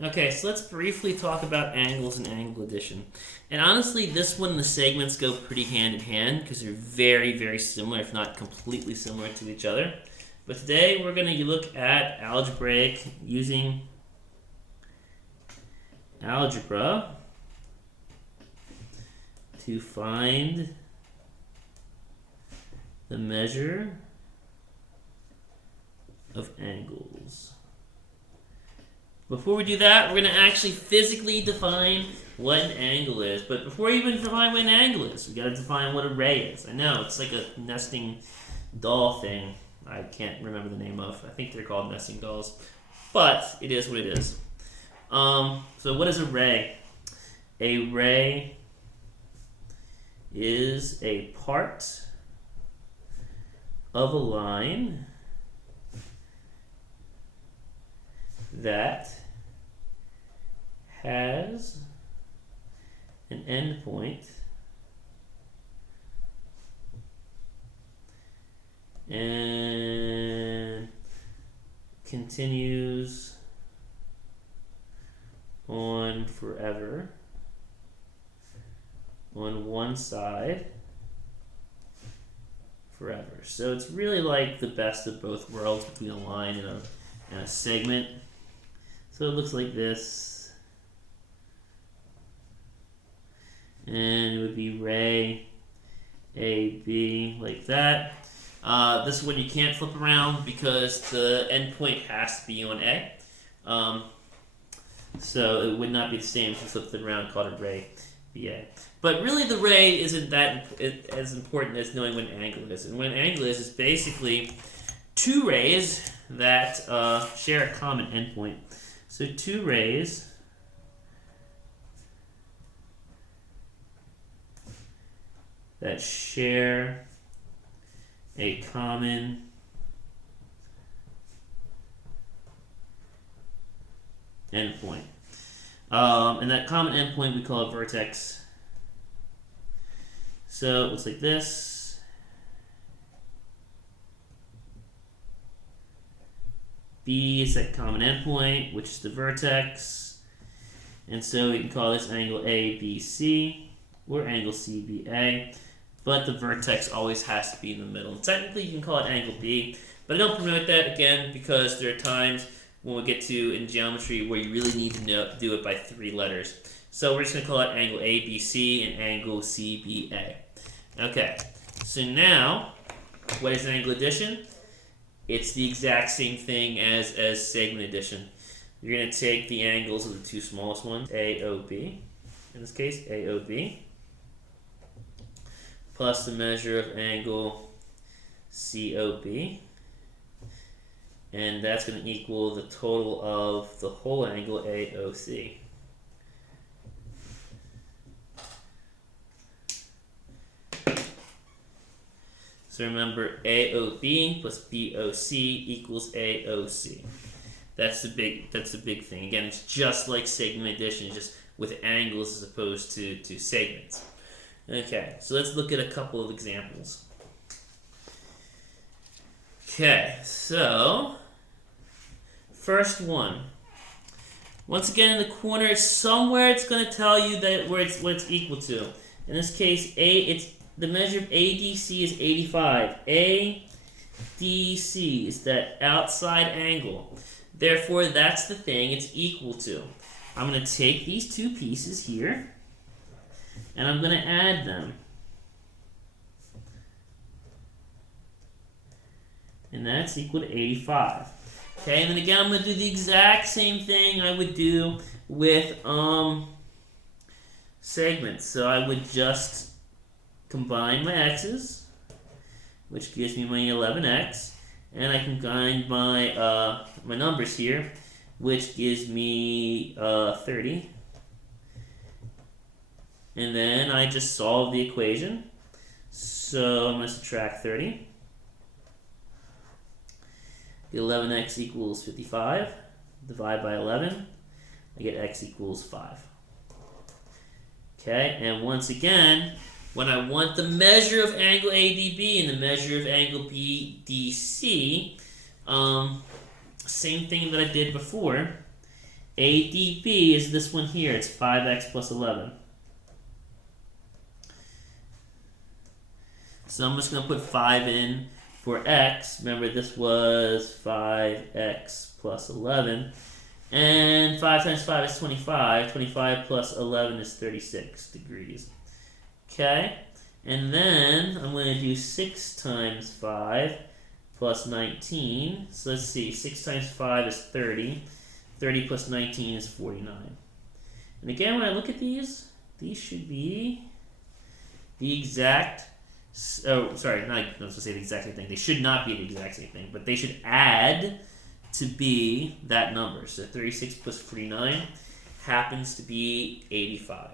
Okay, so let's briefly talk about angles and angle addition. And honestly, this one and the segments go pretty hand in hand because they're very, very similar, if not completely similar to each other. But today we're going to look at algebraic using algebra to find the measure of angles. Before we do that, we're going to actually physically define what an angle is. But before we even define what an angle is, we got to define what a ray is. I know, it's like a nesting doll thing I can't remember the name of. I think they're called nesting dolls. But it is what it is. So what is a ray? A ray is a part of a line that has an endpoint and continues on forever on one side forever. So it's really like the best of both worlds between a line and a segment. So it looks like this. And it would be ray AB like that. This one you can't flip around because the endpoint has to be on A. So it would not be the same if you flipped it around and called it ray BA. But really the ray isn't that as important as knowing what an angle is. And what an angle is basically two rays that share a common endpoint. So two rays that share a common endpoint. And that common endpoint we call a vertex. So it looks like this. B is that common endpoint, which is the vertex. And so we can call this angle ABC or angle CBA. But the vertex always has to be in the middle. Technically, you can call it angle B, but I don't promote that again because there are times when we get to in geometry where you really need to do it by three letters. So we're just going to call it angle ABC and angle CBA. Okay, so now, what is angle addition? It's the exact same thing as segment addition. You're going to take the angles of the two smallest ones, AOB, in this case, AOB, plus the measure of angle COB, and that's going to equal the total of the whole angle AOC. So remember, AOB plus BOC equals AOC. That's the big thing. Again, it's just like segment addition, just with angles as opposed to segments. Okay, so let's look at a couple of examples. Okay, so first one. Once again, in the corner, somewhere it's going to tell you that what it's equal to. In this case, the measure of ADC is 85. ADC is that outside angle. Therefore, that's the thing it's equal to. I'm going to take these two pieces here, and I'm going to add them. And that's equal to 85. Okay, and then again, I'm going to do the exact same thing I would do with segments. So I would just combine my x's, which gives me my 11x, and I combine my my numbers here, which gives me 30. And then I just solve the equation. So I'm going to subtract 30. The 11x equals 55. Divide by 11. I get x equals 5. Okay, and once again, when I want the measure of angle ADB and the measure of angle BDC, same thing that I did before. ADB is this one here. It's 5x plus 11. So I'm just going to put 5 in for x. Remember, this was 5x plus 11. And 5 times 5 is 25. 25 plus 11 is 36 degrees. Okay? And then I'm going to do 6 times 5 plus 19. So let's see. 6 times 5 is 30. 30 plus 19 is 49. And again, when I look at these should be the exact... Oh, sorry, not supposed to say the exact same thing. They should not be the exact same thing, but they should add to be that number. So 36 plus 49 happens to be 85.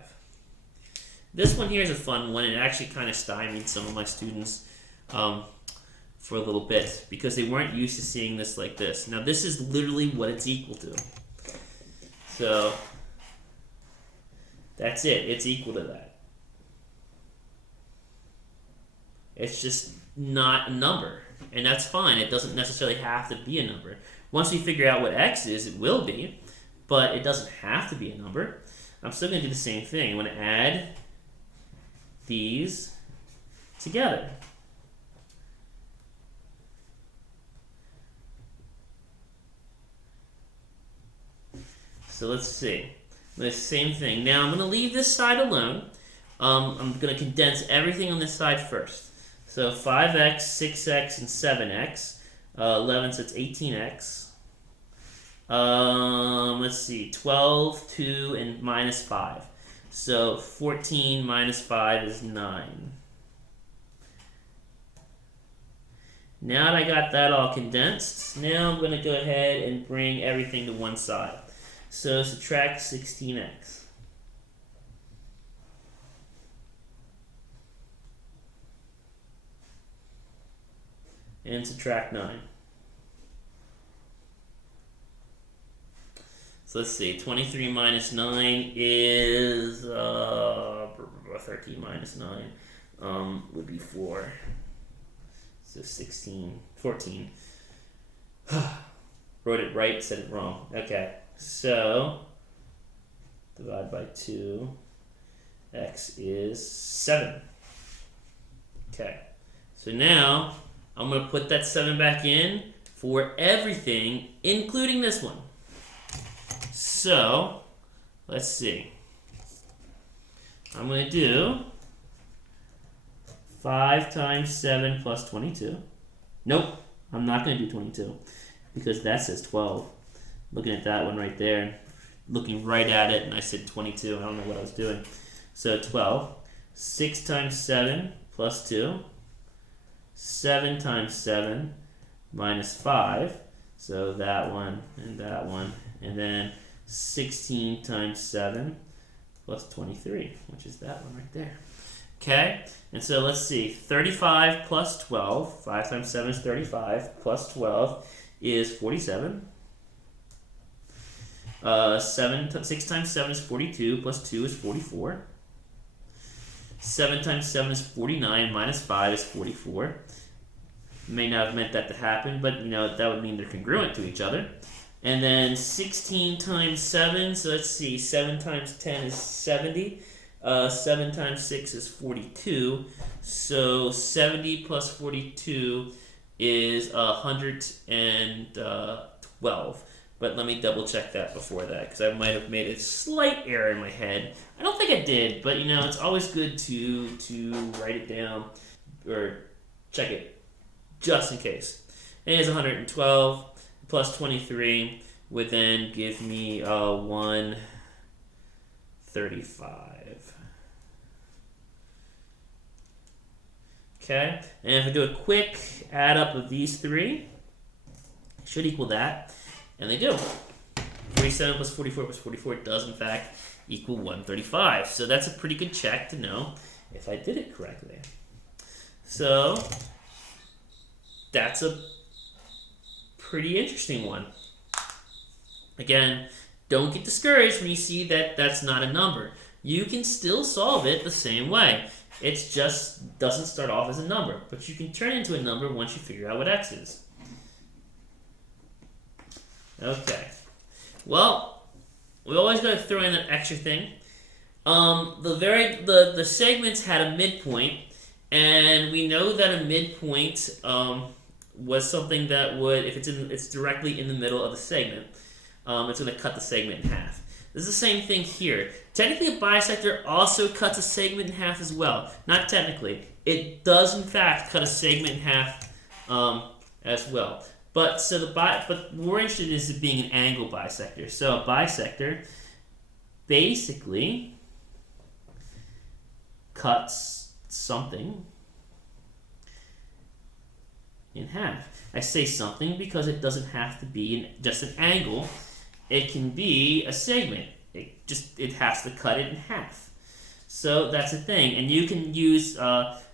This one here is a fun one. It actually kind of stymied some of my students for a little bit because they weren't used to seeing this like this. Now this is literally what it's equal to. So that's it. It's equal to that. It's just not a number, and that's fine. It doesn't necessarily have to be a number. Once we figure out what x is, it will be, but it doesn't have to be a number. I'm still going to do the same thing. I'm going to add these together. So let's see. The same thing. Now I'm going to leave this side alone. I'm going to condense everything on this side first. So 5x, 6x, and 7x. 11, so it's 18x. Let's see, 12, 2, and minus 5. So 14 minus 5 is 9. Now that I got that all condensed, now I'm going to go ahead and bring everything to one side. So subtract 16x. And subtract 9. So let's see, 23 minus 9 is 13 minus 9 would be 4. So 16, 14. Wrote it right, said it wrong. Okay, so divide by 2, x is 7. Okay, so now I'm going to put that 7 back in for everything, including this one. So, let's see. I'm going to do 5 times 7 plus 22. Nope, I'm not going to do 22 because that says 12. Looking at that one right there, looking right at it, and I said 22. I don't know what I was doing. So 12. 6 times 7 plus 2. 7 times 7 minus 5, so that one, and then 16 times 7 plus 23, which is that one right there. Okay, and so let's see, 35 plus 12, 5 times 7 is 35, plus 12 is 47. 6 times 7 is 42, plus 2 is 44. 7 times 7 is 49, minus 5 is 44. May not have meant that to happen, but you know that would mean they're congruent to each other. And then 16 times 7, so let's see, 7 times 10 is 70. 7 times 6 is 42. So 70 plus 42 is 112. But let me double check that before that, because I might have made a slight error in my head. I don't think I did, but you know, it's always good to write it down or check it just in case. And it's 112 plus 23 would then give me 135. Okay, and if I do a quick add up of these three, it should equal that. And they do. 47 plus 44 plus 44 does, in fact, equal 135. So that's a pretty good check to know if I did it correctly. So that's a pretty interesting one. Again, don't get discouraged when you see that that's not a number. You can still solve it the same way. It just doesn't start off as a number, but you can turn it into a number once you figure out what x is. Okay, well, we always got to throw in an extra thing. The segments had a midpoint, and we know that a midpoint was something that would, if it's directly in the middle of the segment, it's going to cut the segment in half. This is the same thing here. Technically, a bisector also cuts a segment in half as well. Not technically. It does, in fact, cut a segment in half as well. But but we're interested in it being an angle bisector. So a bisector basically cuts something in half. I say something because it doesn't have to be just an angle. It can be a segment. It has to cut it in half. So that's a thing. And you can use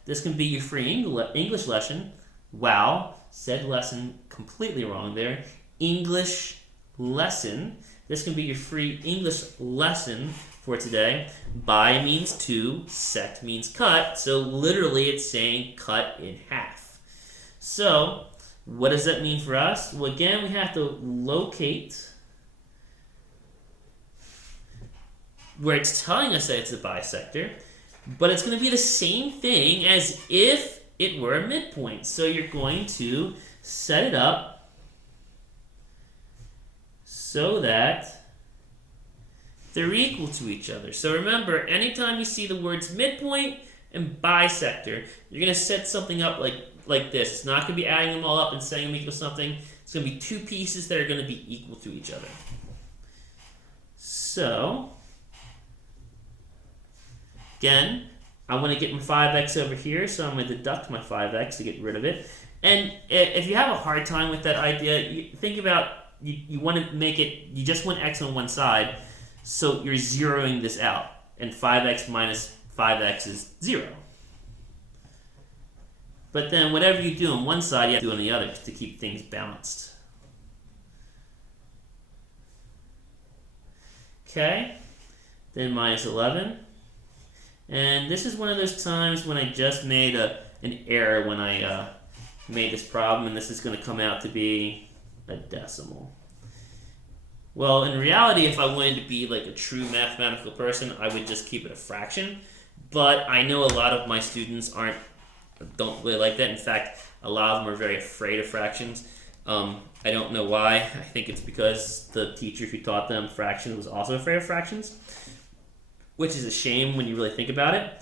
this can be your free English lesson. Wow, said lesson completely wrong there. English lesson. This can be your free English lesson for today. Bi means to, sect means cut. So literally it's saying cut in half. So what does that mean for us? Well, again, we have to locate where it's telling us that it's a bisector, but it's going to be the same thing as if it were a midpoint. So you're going to set it up so that they're equal to each other. So remember, anytime you see the words midpoint and bisector, you're going to set something up like this. It's not going to be adding them all up and saying them equal something. It's going to be two pieces that are going to be equal to each other. So again, I want to get my 5x over here, so I'm going to deduct my 5x to get rid of it. And if you have a hard time with that idea, you think about, you want to make it, you just want x on one side, so you're zeroing this out. And 5x minus 5x is 0. But then whatever you do on one side, you have to do on the other to keep things balanced. Okay, then minus 11. And this is one of those times when I just made an error when I made this problem, and this is going to come out to be a decimal. Well, in reality, if I wanted to be like a true mathematical person, I would just keep it a fraction. But I know a lot of my students don't really like that. In fact, a lot of them are very afraid of fractions. I don't know why. I think it's because the teacher who taught them fractions was also afraid of fractions, which is a shame when you really think about it.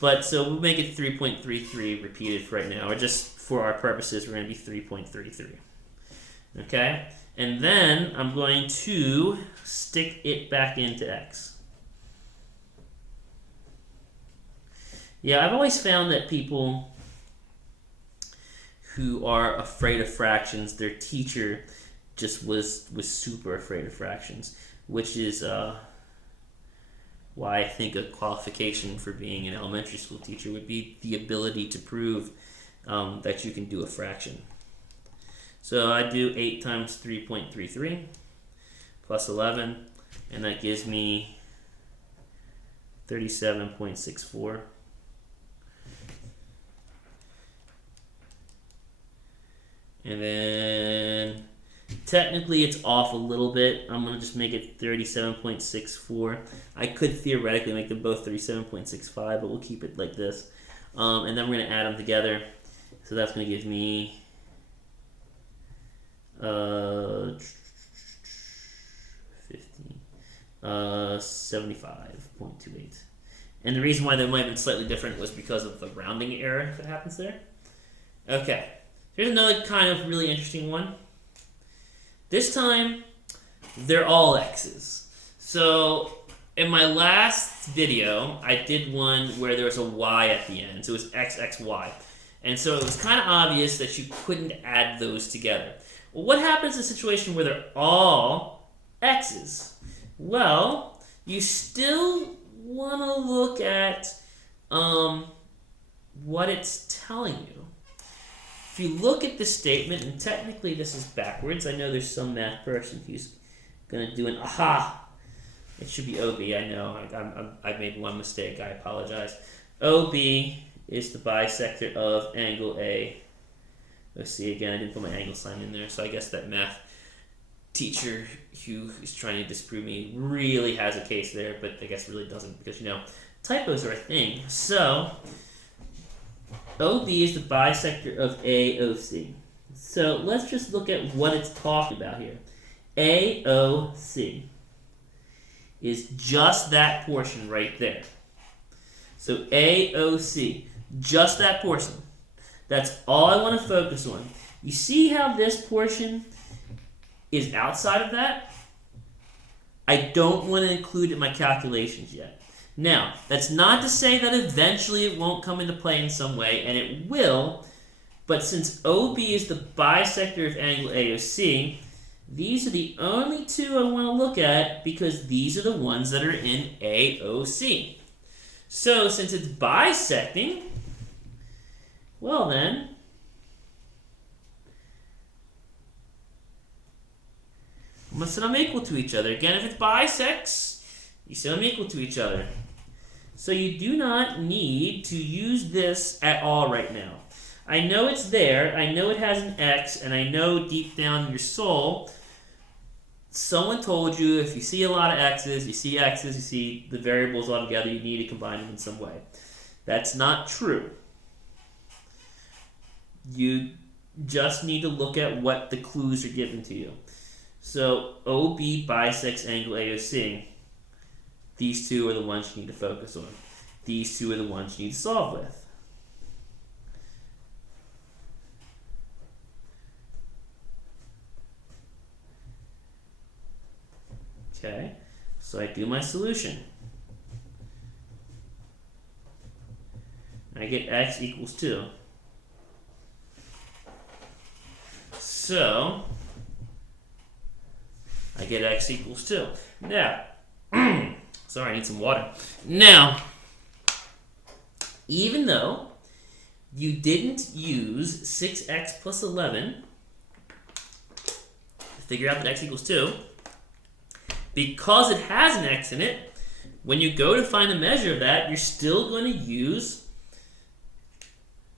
But so we'll make it 3.33 repeated for right now, or just for our purposes, we're going to be 3.33. Okay? And then I'm going to stick it back into x. Yeah, I've always found that people who are afraid of fractions, their teacher just was super afraid of fractions, which is why I think a qualification for being an elementary school teacher would be the ability to prove that you can do a fraction. So I do 8 times 3.33 plus 11, and that gives me 37.64. And then technically it's off a little bit. I'm going to just make it 37.64. I could theoretically make them both 37.65, but we'll keep it like this. And then we're going to add them together. So that's going to give me 75.28. And the reason why they might have been slightly different was because of the rounding error that happens there. Okay, here's another kind of really interesting one. This time, they're all x's. So in my last video, I did one where there was a y at the end. So it was x, x, y. And so it was kind of obvious that you couldn't add those together. Well, what happens in a situation where they're all x's? Well, you still want to look at what it's telling you. If you look at the statement, and technically this is backwards. I know there's some math person who's going to do an aha. It should be OB. I know. I made one mistake. I apologize. OB is the bisector of angle A. Let's see again. I didn't put my angle sign in there, so I guess that math teacher who is trying to disprove me really has a case there, but I guess really doesn't because, typos are a thing. So, OB is the bisector of AOC. So, let's just look at what it's talking about here. AOC is just that portion right there. So, AOC, just that portion. That's all I want to focus on. You see how this portion is outside of that? I don't want to include it in my calculations yet. Now, that's not to say that eventually it won't come into play in some way, and it will, but since OB is the bisector of angle AOC, these are the only two I want to look at because these are the ones that are in AOC. So, since it's bisecting, well then, I must set them equal to each other. Again, if it's bisects, you set them equal to each other. So you do not need to use this at all right now. I know it's there, I know it has an x, and I know deep down in your soul, someone told you if you see a lot of x's, you see the variables all together, you need to combine them in some way. That's not true. You just need to look at what the clues are given to you. So, OB bisects angle AOC. These two are the ones you need to focus on. These two are the ones you need to solve with. Okay, so I do my solution. I get x equals 2. So, I get x equals 2. Now, sorry, I need some water. Now, even though you didn't use 6x plus 11 to figure out that x equals 2, because it has an x in it, when you go to find a measure of that, you're still going to use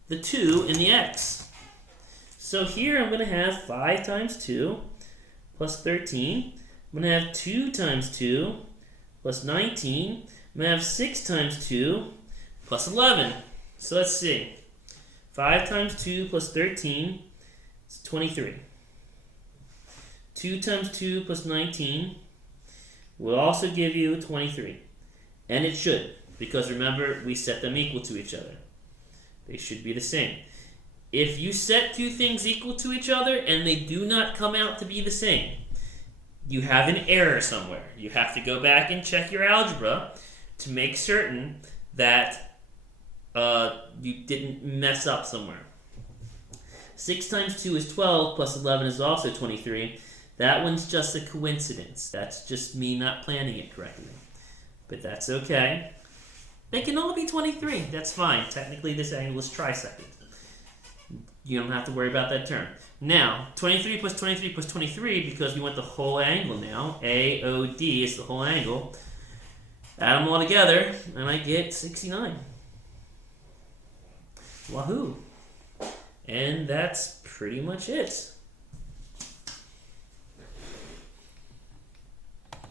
the 2 in the x. So here I'm going to have 5 times 2 plus 13. I'm going to have 2 times 2 plus 19. I'm going to have 6 times 2 plus 11. So let's see. 5 times 2 plus 13 is 23. 2 times 2 plus 19 will also give you 23. And it should, because remember, we set them equal to each other. They should be the same. If you set two things equal to each other and they do not come out to be the same, you have an error somewhere. You have to go back and check your algebra to make certain that you didn't mess up somewhere. 6 times 2 is 12, plus 11 is also 23. That one's just a coincidence. That's just me not planning it correctly. But that's okay. They can all be 23. That's fine. Technically, this angle is trisecond. You don't have to worry about that term. Now, 23 plus 23 plus 23, because we want the whole angle now. AOD is the whole angle. Add them all together, and I get 69. Wahoo! And that's pretty much it.